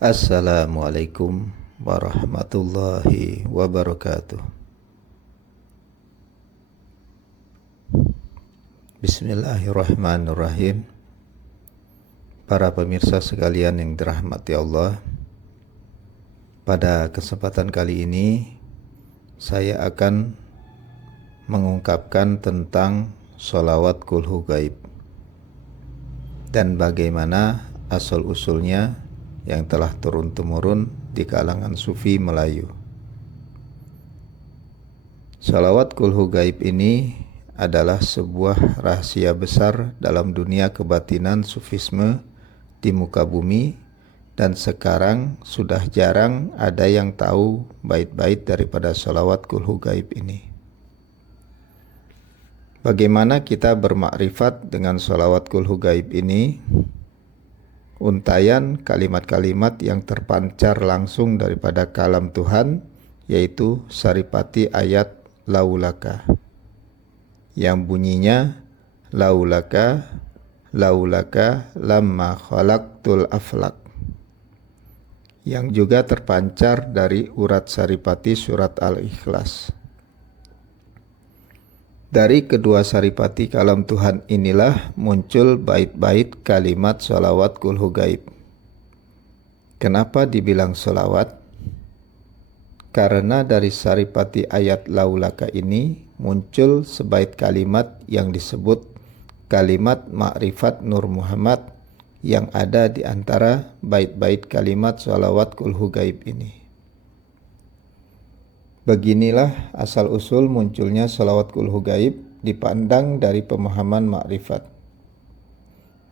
Assalamualaikum warahmatullahi wabarakatuh. Bismillahirrahmanirrahim. Para pemirsa sekalian yang dirahmati Allah, pada kesempatan kali ini saya akan mengungkapkan tentang sholawat kulhu gaib dan bagaimana asal-usulnya yang telah turun-temurun di kalangan sufi Melayu. Sholawat kulhu gaib ini adalah sebuah rahasia besar dalam dunia kebatinan sufisme di muka bumi, dan sekarang sudah jarang ada yang tahu bait-bait daripada sholawat kulhu gaib ini. Bagaimana kita bermakrifat dengan sholawat kulhu gaib ini? Untayan kalimat-kalimat yang terpancar langsung daripada kalam Tuhan, yaitu saripati ayat laulaka, yang bunyinya laulaka lamma khalaqtul aflak, yang juga terpancar dari urat saripati surat Al-Ikhlas. Dari kedua saripati kalam Tuhan inilah muncul bait-bait kalimat sholawat kulhu gaib. Kenapa dibilang sholawat? Karena dari saripati ayat laulaka ini muncul sebait kalimat yang disebut kalimat ma'rifat Nur Muhammad yang ada di antara bait-bait kalimat sholawat kulhu gaib ini. Beginilah asal-usul munculnya sholawat kulhu gaib dipandang dari pemahaman makrifat.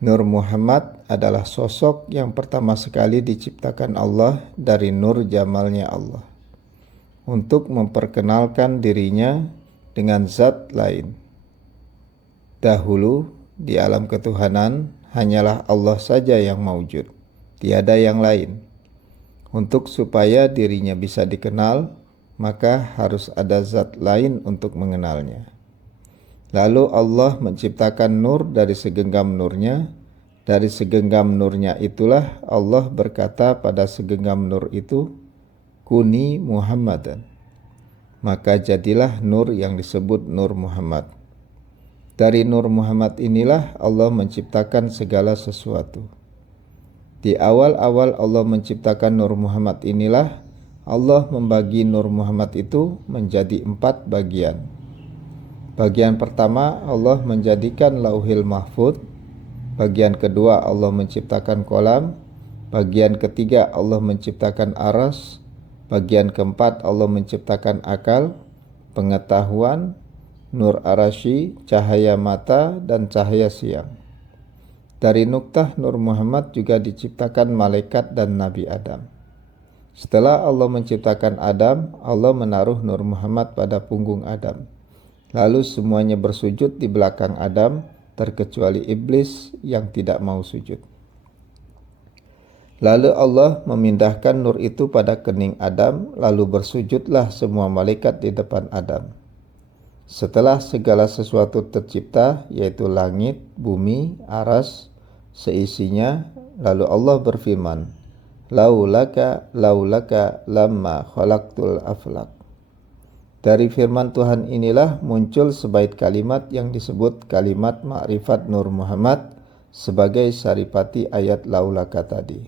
Nur Muhammad adalah sosok yang pertama sekali diciptakan Allah dari nur jamalnya Allah untuk memperkenalkan dirinya dengan zat lain. Dahulu di alam ketuhanan hanyalah Allah saja yang maujud, tiada yang lain. Untuk supaya dirinya bisa dikenal, maka harus ada zat lain untuk mengenalnya. Lalu Allah menciptakan nur dari segenggam nurnya. Dari segenggam nurnya itulah Allah berkata pada segenggam nur itu, Kuni Muhammadan. Maka jadilah nur yang disebut Nur Muhammad. Dari Nur Muhammad inilah Allah menciptakan segala sesuatu. Di awal-awal Allah menciptakan Nur Muhammad inilah Allah membagi Nur Muhammad itu menjadi 4 bagian. Bagian pertama Allah menjadikan Lauhil Mahfuz. Bagian kedua Allah menciptakan kolam. Bagian ketiga Allah menciptakan aras. Bagian keempat Allah menciptakan akal, pengetahuan, nur arasy, cahaya mata, dan cahaya siang. Dari nuktah Nur Muhammad juga diciptakan malaikat dan Nabi Adam. Setelah Allah menciptakan Adam, Allah menaruh Nur Muhammad pada punggung Adam. Lalu semuanya bersujud di belakang Adam, terkecuali iblis yang tidak mau sujud. Lalu Allah memindahkan nur itu pada kening Adam, lalu bersujudlah semua malaikat di depan Adam. Setelah segala sesuatu tercipta, yaitu langit, bumi, aras, seisinya, lalu Allah berfirman, Laulaka lamma khalaqtul aflak. Dari firman Tuhan inilah muncul sebait kalimat yang disebut kalimat ma'rifat Nur Muhammad sebagai saripati ayat laulaka tadi.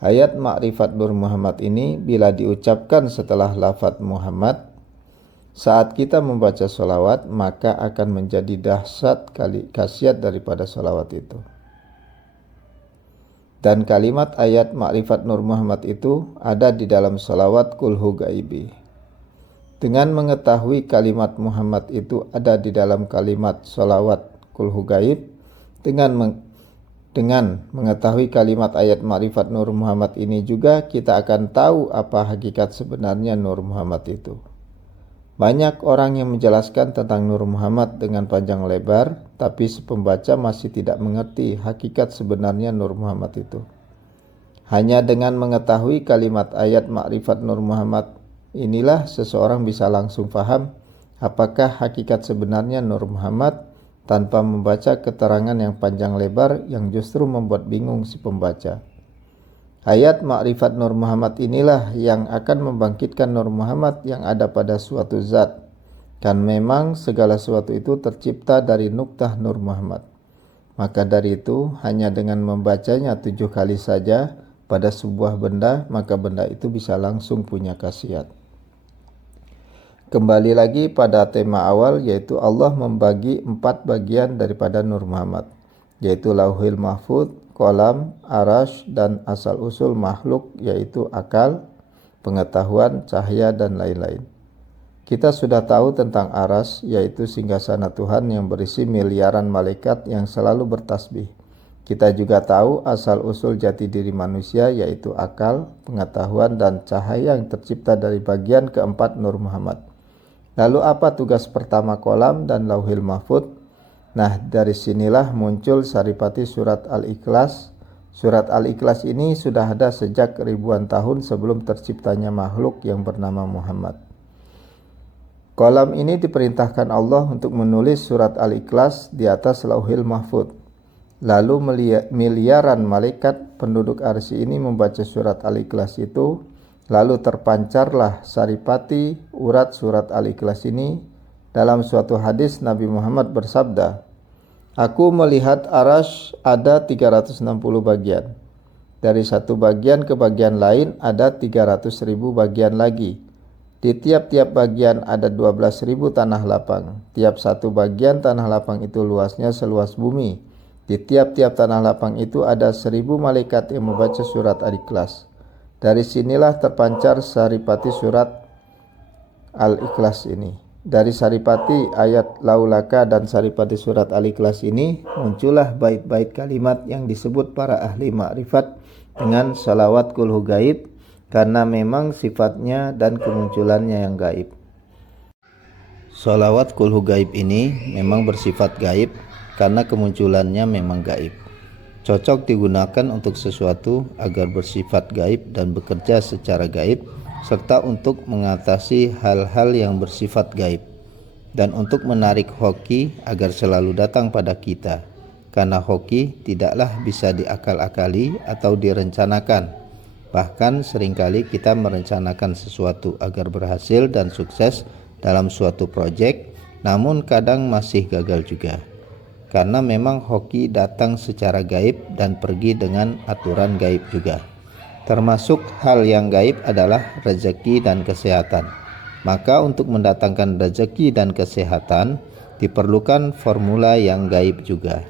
Ayat ma'rifat Nur Muhammad ini bila diucapkan setelah lafaz Muhammad, saat kita membaca sholawat maka akan menjadi dahsyat khasiat daripada sholawat itu. Dan kalimat ayat ma'rifat Nur Muhammad itu ada di dalam sholawat kulhu gaibi. Dengan mengetahui kalimat Muhammad itu ada di dalam kalimat sholawat kulhu gaib, dengan mengetahui kalimat ayat ma'rifat Nur Muhammad ini juga kita akan tahu apa hakikat sebenarnya Nur Muhammad itu. Banyak orang yang menjelaskan tentang Nur Muhammad dengan panjang lebar, tapi si pembaca masih tidak mengerti hakikat sebenarnya Nur Muhammad itu. Hanya dengan mengetahui kalimat ayat ma'rifat Nur Muhammad inilah seseorang bisa langsung paham apakah hakikat sebenarnya Nur Muhammad tanpa membaca keterangan yang panjang lebar yang justru membuat bingung si pembaca. Ayat makrifat Nur Muhammad inilah yang akan membangkitkan Nur Muhammad yang ada pada suatu zat. Kan memang segala sesuatu itu tercipta dari nuktah Nur Muhammad. Maka dari itu hanya dengan membacanya 7 kali saja pada sebuah benda, maka benda itu bisa langsung punya khasiat. Kembali lagi pada tema awal, yaitu Allah membagi 4 bagian daripada Nur Muhammad, yaitu Lauhil Mahfuz, Qalam, Arasy, dan asal-usul makhluk, yaitu akal, pengetahuan, cahaya, dan lain-lain. Kita sudah tahu tentang Arasy, yaitu singgasana Tuhan yang berisi miliaran malaikat yang selalu bertasbih. Kita juga tahu asal-usul jati diri manusia, yaitu akal, pengetahuan, dan cahaya yang tercipta dari bagian keempat Nur Muhammad. Lalu apa tugas pertama Qalam dan Lauhil Mahfuz? Nah, dari sinilah muncul saripati surat Al-Ikhlas. Surat Al-Ikhlas ini sudah ada sejak ribuan tahun sebelum terciptanya makhluk yang bernama Muhammad. Qalam ini diperintahkan Allah untuk menulis surat Al-Ikhlas di atas Lauhil Mahfuz. Lalu miliaran malaikat penduduk arsy ini membaca surat Al-Ikhlas itu. Lalu terpancarlah saripati urat surat Al-Ikhlas ini. Dalam suatu hadis Nabi Muhammad bersabda, "Aku melihat Arasy ada 360 bagian. Dari satu bagian ke bagian lain ada 300.000 bagian lagi. Di tiap-tiap bagian ada 12.000 tanah lapang. Tiap satu bagian tanah lapang itu luasnya seluas bumi. Di tiap-tiap tanah lapang itu ada 1.000 malaikat yang membaca surat Al-Ikhlas." Dari sinilah terpancar saripati surat Al-Ikhlas ini. Dari saripati ayat laulaka dan saripati surat Al-Ikhlas ini muncullah bait-bait kalimat yang disebut para ahli makrifat dengan salawat kulhu gaib, karena memang sifatnya dan kemunculannya yang gaib. Salawat kulhu gaib ini memang bersifat gaib karena kemunculannya memang gaib. Cocok digunakan untuk sesuatu agar bersifat gaib dan bekerja secara gaib, serta untuk mengatasi hal-hal yang bersifat gaib, dan untuk menarik hoki agar selalu datang pada kita, karena hoki tidaklah bisa diakal-akali atau direncanakan. Bahkan seringkali kita merencanakan sesuatu agar berhasil dan sukses dalam suatu proyek, namun kadang masih gagal juga, karena memang hoki datang secara gaib dan pergi dengan aturan gaib juga. Termasuk hal yang gaib adalah rezeki dan kesehatan. Maka untuk mendatangkan rezeki dan kesehatan diperlukan formula yang gaib juga.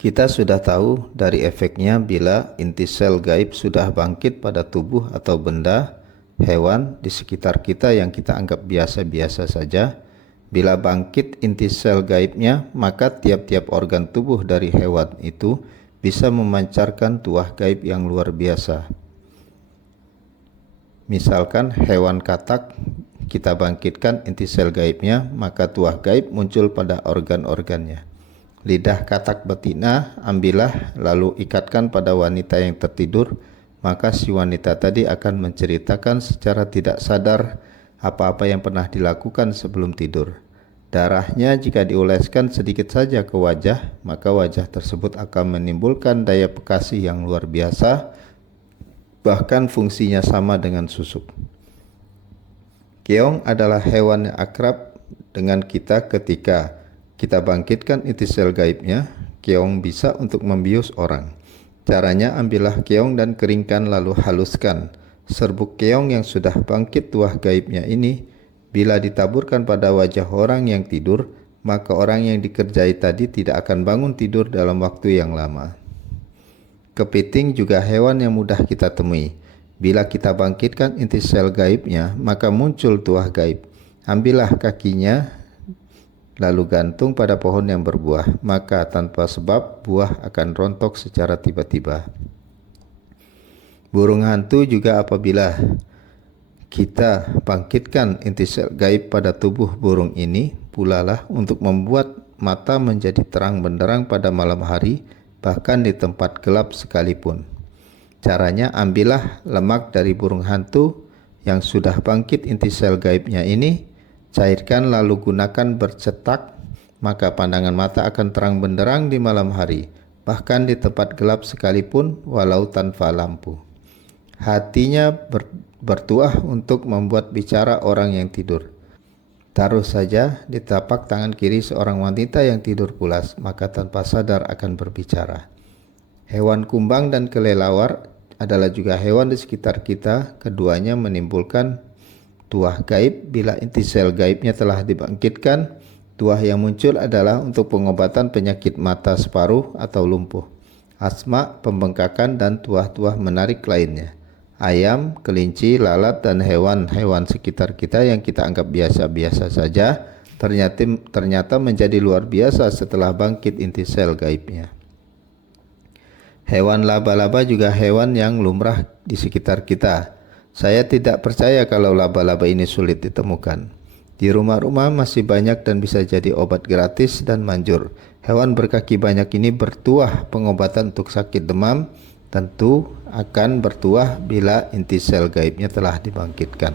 Kita sudah tahu dari efeknya bila inti sel gaib sudah bangkit pada tubuh atau benda, hewan di sekitar kita yang kita anggap biasa-biasa saja. Bila bangkit inti sel gaibnya, maka tiap-tiap organ tubuh dari hewan itu bisa memancarkan tuah gaib yang luar biasa. Misalkan hewan katak, kita bangkitkan inti sel gaibnya, maka tuah gaib muncul pada organ-organnya. Lidah katak betina ambillah lalu ikatkan pada wanita yang tertidur, maka si wanita tadi akan menceritakan secara tidak sadar apa-apa yang pernah dilakukan sebelum tidur. Darahnya jika dioleskan sedikit saja ke wajah, maka wajah tersebut akan menimbulkan daya pekasi yang luar biasa, bahkan fungsinya sama dengan susuk. Keong adalah hewan yang akrab dengan kita. Ketika kita bangkitkan inti sel gaibnya, keong bisa untuk membius orang. Caranya, ambillah keong dan keringkan lalu haluskan. Serbuk keong yang sudah bangkit tuah gaibnya ini, bila ditaburkan pada wajah orang yang tidur, maka orang yang dikerjai tadi tidak akan bangun tidur dalam waktu yang lama. Kepiting juga hewan yang mudah kita temui. Bila kita bangkitkan inti sel gaibnya, maka muncul tuah gaib. Ambillah kakinya, lalu gantung pada pohon yang berbuah, maka tanpa sebab buah akan rontok secara tiba-tiba. Burung hantu juga apabila kita bangkitkan inti sel gaib pada tubuh burung ini, pulalah untuk membuat mata menjadi terang benderang pada malam hari, bahkan di tempat gelap sekalipun. Caranya, ambillah lemak dari burung hantu yang sudah bangkit inti sel gaibnya ini, cairkan lalu gunakan bercetak, maka pandangan mata akan terang benderang di malam hari, bahkan di tempat gelap sekalipun walau tanpa lampu. Hatinya bertuah untuk membuat bicara orang yang tidur. Taruh saja di tapak tangan kiri seorang wanita yang tidur pulas, maka tanpa sadar akan berbicara. Hewan kumbang dan kelelawar adalah juga hewan di sekitar kita. Keduanya menimbulkan tuah gaib bila inti sel gaibnya telah dibangkitkan. Tuah yang muncul adalah untuk pengobatan penyakit mata separuh atau lumpuh, asma, pembengkakan, dan tuah-tuah menarik lainnya. Ayam, kelinci, lalat, dan hewan-hewan sekitar kita yang kita anggap biasa-biasa saja ternyata menjadi luar biasa setelah bangkit inti sel gaibnya. Hewan laba-laba juga hewan yang lumrah di sekitar kita. Saya tidak percaya kalau laba-laba ini sulit ditemukan. Di rumah-rumah masih banyak dan bisa jadi obat gratis dan manjur. Hewan berkaki banyak ini bertuah pengobatan untuk sakit demam, tentu akan bertuah bila inti sel gaibnya telah dibangkitkan.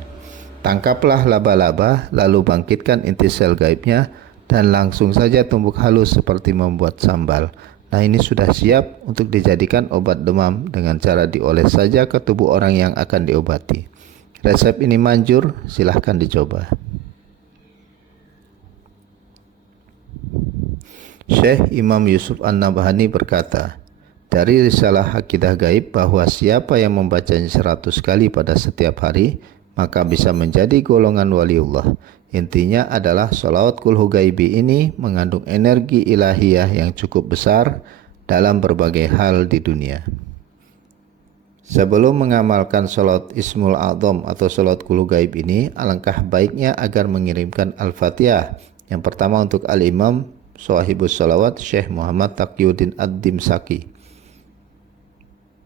Tangkaplah laba-laba, lalu bangkitkan inti sel gaibnya, dan langsung saja tumbuk halus seperti membuat sambal. Nah, ini sudah siap untuk dijadikan obat demam dengan cara dioles saja ke tubuh orang yang akan diobati. Resep ini manjur, silahkan dicoba. Syekh Imam Yusuf An-Nabhani berkata, dari risalah Akidah Gaib bahwa siapa yang membacanya 100 kali pada setiap hari, maka bisa menjadi golongan waliullah. Intinya adalah sholawat kulhu gaibi ini mengandung energi ilahiyah yang cukup besar dalam berbagai hal di dunia. Sebelum mengamalkan sholawat Ismul A'zam atau sholawat kulhu gaib ini, alangkah baiknya agar mengirimkan Al-Fatihah. Yang pertama untuk Al-Imam Shahibus Sholawat Syekh Muhammad Taqiyuddin Ad-Dimsaki.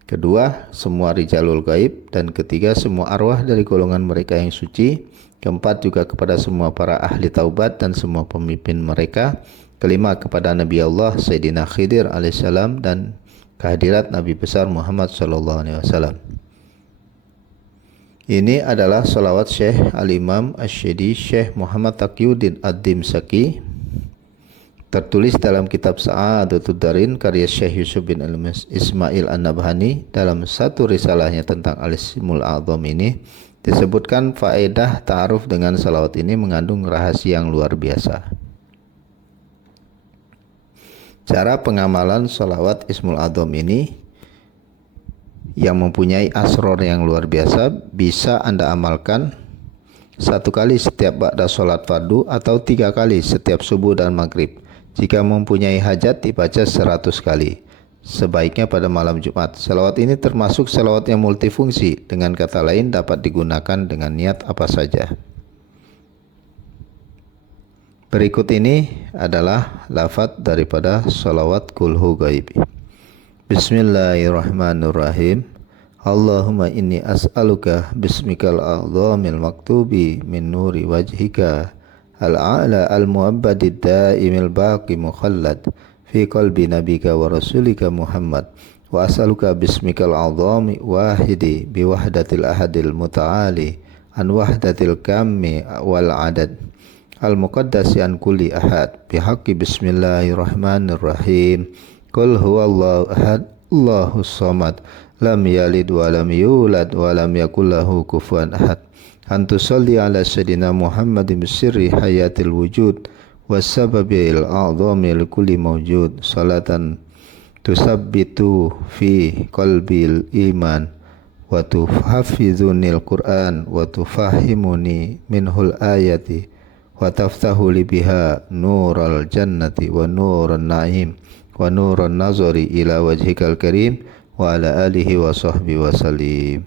Kedua, semua rijalul gaib. Dan ketiga, semua arwah dari golongan mereka yang suci. Keempat, juga kepada semua para ahli taubat dan semua pemimpin mereka. Kelima, kepada Nabi Allah Sayyidina Khidir alaihissalam dan kehadirat Nabi besar Muhammad sallallahu alaihi wasallam. Ini adalah salawat Syekh Al-Imam Asy-Syidi Syekh Muhammad Taqiyuddin Ad-Dimsaki, tertulis dalam kitab Sa'adatud Darin karya Syekh Yusuf bin Ismail An-Nabhani. Dalam satu risalahnya tentang Al-Ismul A'zam ini disebutkan faedah ta'aruf dengan salawat ini mengandung rahasia yang luar biasa. Cara pengamalan salawat Ismul A'zam ini yang mempunyai asror yang luar biasa bisa Anda amalkan 1 kali setiap ba'da sholat fardu atau 3 kali setiap subuh dan maghrib. Jika mempunyai hajat dibaca 100 kali, sebaiknya pada malam Jumat. Salawat ini termasuk salawat yang multifungsi, dengan kata lain dapat digunakan dengan niat apa saja. Berikut ini adalah lafaz daripada salawat kulhu gaib. Bismillahirrahmanirrahim. Allahumma inni as'aluka bismikal a'zamil maktubi min nuri wajhika al-a'la al-mu'abbadid da'imil baqi mukhallad fi qalbi nabika wa rasulika Muhammad wa as'aluka bismikal a'zami wahidi biwahdatil ahadil muta'ali an wahdatil kammi wal adad al-muqaddasi an kulli ahad bihaqqi bismillahirrahmanirrahim qul huwallahu ahad Allahus samad lam yalid wa lam yulad wa lam yakul lahu kufuwan ahad. Antusalli ala sayyidina Muhammadin bisirri hayatil wujud wasababil a'zami likulli mawjud salatan tusabbitu fi qalbil iman wa tuhafizunil Qur'an wa tufahimuni minhul ayati wa taftahu li biha nural jannati wa nuran na'im wa nuran nazari ila wajhikal karim wa ala alihi wa sahbihi wa sallim.